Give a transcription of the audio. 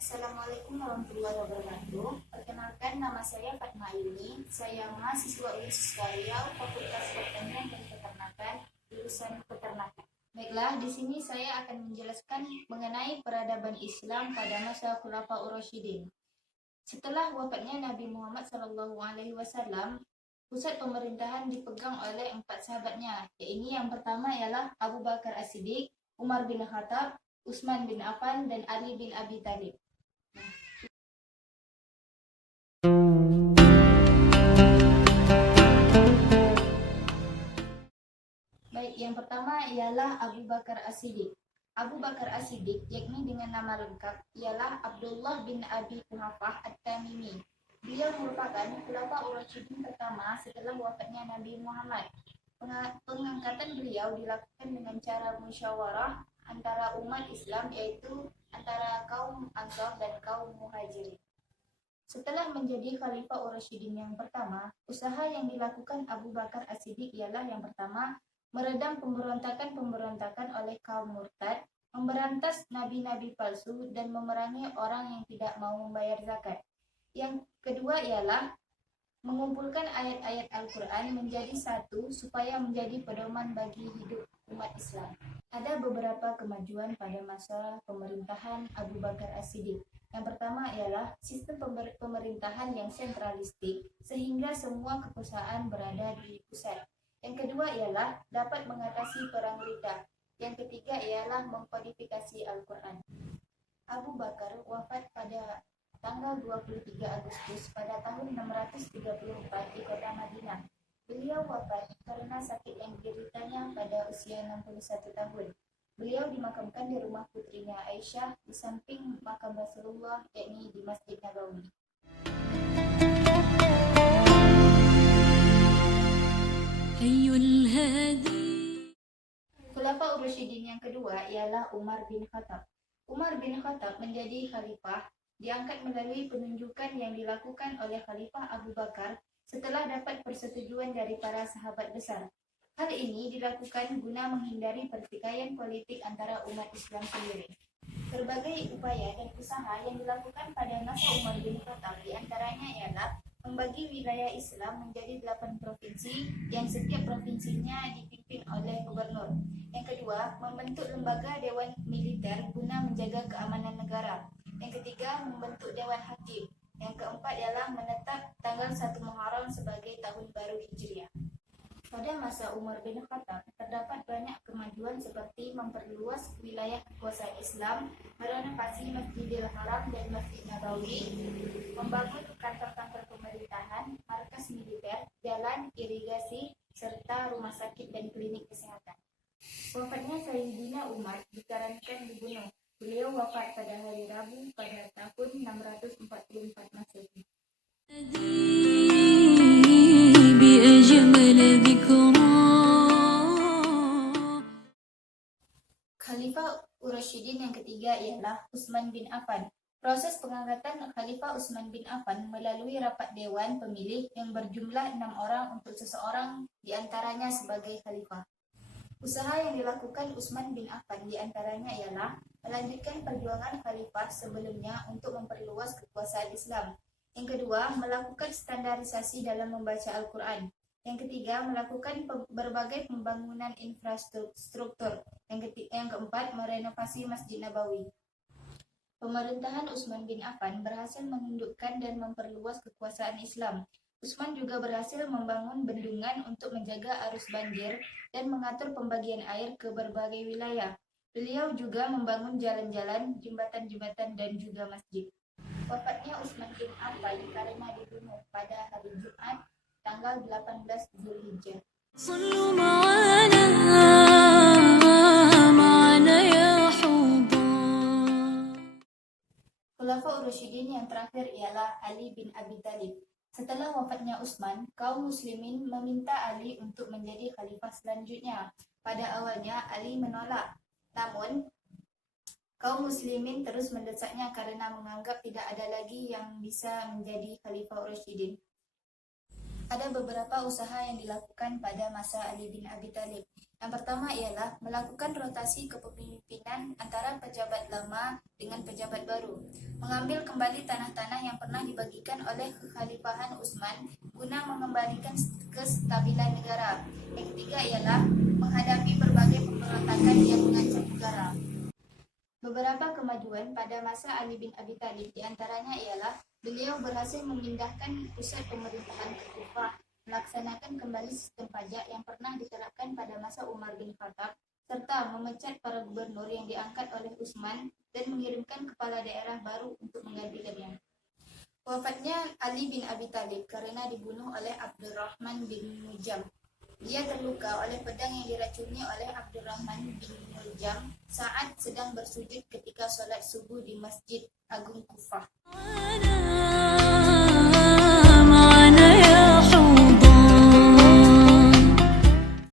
Assalamualaikum warahmatullahi wabarakatuh. Perkenalkan, nama saya Fatma Ayuni. Saya mahasiswa Universitas Riau, Fakultas Pertanian dan Peternakan, jurusan Peternakan. Baiklah, di sini saya akan menjelaskan mengenai peradaban Islam pada masa Khulafaur Rasyidin. Setelah wafatnya Nabi Muhammad SAW, pusat pemerintahan dipegang oleh 4 sahabatnya. Yaitu yang pertama ialah Abu Bakar As-Siddiq, Umar bin Khattab, Utsman bin Affan, dan Ali bin Abi Thalib. Baik, yang pertama ialah Abu Bakar As-Siddiq. Abu Bakar As-Siddiq, yakni dengan nama lengkap, ialah Abdullah bin Abi Quhafah At-Tamimi. Beliau merupakan Khulafaur Rasyidin pertama setelah wafatnya Nabi Muhammad. Pengangkatan beliau dilakukan dengan cara musyawarah antara umat Islam, yaitu antara kaum Ansar dan kaum Muhajirin. Setelah menjadi Khalifah Rasyidin yang pertama, usaha yang dilakukan Abu Bakar As-Siddiq ialah yang pertama, meredam pemberontakan oleh kaum murtad, memberantas nabi-nabi palsu, dan memerangi orang yang tidak mau membayar zakat. Yang kedua ialah mengumpulkan ayat-ayat Al-Quran menjadi satu supaya menjadi pedoman bagi hidup umat Islam. Ada beberapa kemajuan pada masa pemerintahan Abu Bakar As-Siddiq. Yang pertama ialah sistem pemerintahan yang sentralistik sehingga semua kekuasaan berada di pusat. Yang kedua ialah dapat mengatasi perang riddah. Yang ketiga ialah mengkodifikasi Al-Quran. Abu Bakar wafat pada tanggal 23 Agustus pada tahun 634 di kota Madinah. Beliau wafat karena sakit yang dideritanya pada usia 61 tahun. Beliau dimakamkan di rumah putrinya Aisyah di samping makam Rasulullah, yakni di Masjid Nabawi. Khulafaur Rasyidin yang kedua ialah Umar bin Khattab. Umar bin Khattab menjadi khalifah diangkat melalui penunjukan yang dilakukan oleh Khalifah Abu Bakar setelah dapat persetujuan dari para sahabat besar. Hal ini dilakukan guna menghindari pertikaian politik antara umat Islam sendiri. Berbagai upaya dan usaha yang dilakukan pada masa Umar bin Khattab diantaranya ialah membagi wilayah Islam menjadi 8 provinsi yang setiap provinsinya dipimpin oleh gubernur. Yang kedua, membentuk lembaga dewan militer guna menjaga keamanan negara. Yang ketiga, membentuk dewan hakim. Yang keempat ialah menetap tanggal 1 Muharram sebagai tahun baru Hijriah. Pada masa Umar bin Khattab terdapat banyak kemajuan seperti memperluas wilayah kekuasaan Islam, merenovasi Masjidil Haram dan Masjid Nabawi, membangun kantor-kantor pemerintahan, markas militer, jalan, irigasi, serta rumah sakit dan klinik kesehatan. Wafatnya Sayyidina Umar dikarenakan dibunuh. Beliau wafat pada hari Rabu pada tahun 644 Masehi. Khalifah Rasyidin yang ketiga ialah Utsman bin Affan. Proses pengangkatan Khalifah Utsman bin Affan melalui rapat dewan pemilih yang berjumlah 6 orang untuk seseorang diantaranya sebagai khalifah. Usaha yang dilakukan Utsman bin Affan diantaranya ialah melanjutkan perjuangan khalifah sebelumnya untuk memperluas kekuasaan Islam. Yang kedua, melakukan standarisasi dalam membaca Al-Quran. Yang ketiga, melakukan berbagai pembangunan infrastruktur. Yang keempat, merenovasi Masjid Nabawi. Pemerintahan Utsman bin Affan berhasil menundukkan dan memperluas kekuasaan Islam. Utsman juga berhasil membangun bendungan untuk menjaga arus banjir dan mengatur pembagian air ke berbagai wilayah. Beliau juga membangun jalan-jalan, jembatan-jembatan, dan juga masjid. Wafatnya Utsman bin Affan karena dibunuh pada hari Jumat, tanggal 18 Zulhijjah. Khulafaur Rasyidin yang terakhir ialah Ali bin Abi Thalib. Setelah wafatnya Utsman, kaum muslimin meminta Ali untuk menjadi khalifah selanjutnya. Pada awalnya Ali menolak, namun kaum muslimin terus mendesaknya karena menganggap tidak ada lagi yang bisa menjadi Khalifah Rasyidin. Ada beberapa usaha yang dilakukan pada masa Ali bin Abi Thalib. Yang pertama ialah melakukan rotasi kepemimpinan antara pejabat lama dengan pejabat baru, mengambil kembali tanah-tanah yang pernah dibagikan oleh kekhalifahan Utsman guna mengembalikan kestabilan negara. Yang ketiga ialah menghadapi berbagai pemberontakan yang mengancam negara. Beberapa kemajuan pada masa Ali bin Abi Thalib diantaranya ialah beliau berhasil memindahkan pusat pemerintahan ke Kufah, melaksanakan kembali sistem pajak yang pernah diterapkan pada masa Umar bin Khattab, serta memecat para gubernur yang diangkat oleh Utsman dan mengirimkan kepala daerah baru untuk menggantikannya. Wafatnya Ali bin Abi Thalib karena dibunuh oleh Abdurrahman bin Muljam. Dia terluka oleh pedang yang diracuni oleh Abdurrahman bin Muljam saat sedang bersujud ketika sholat subuh di Masjid Agung Kufah.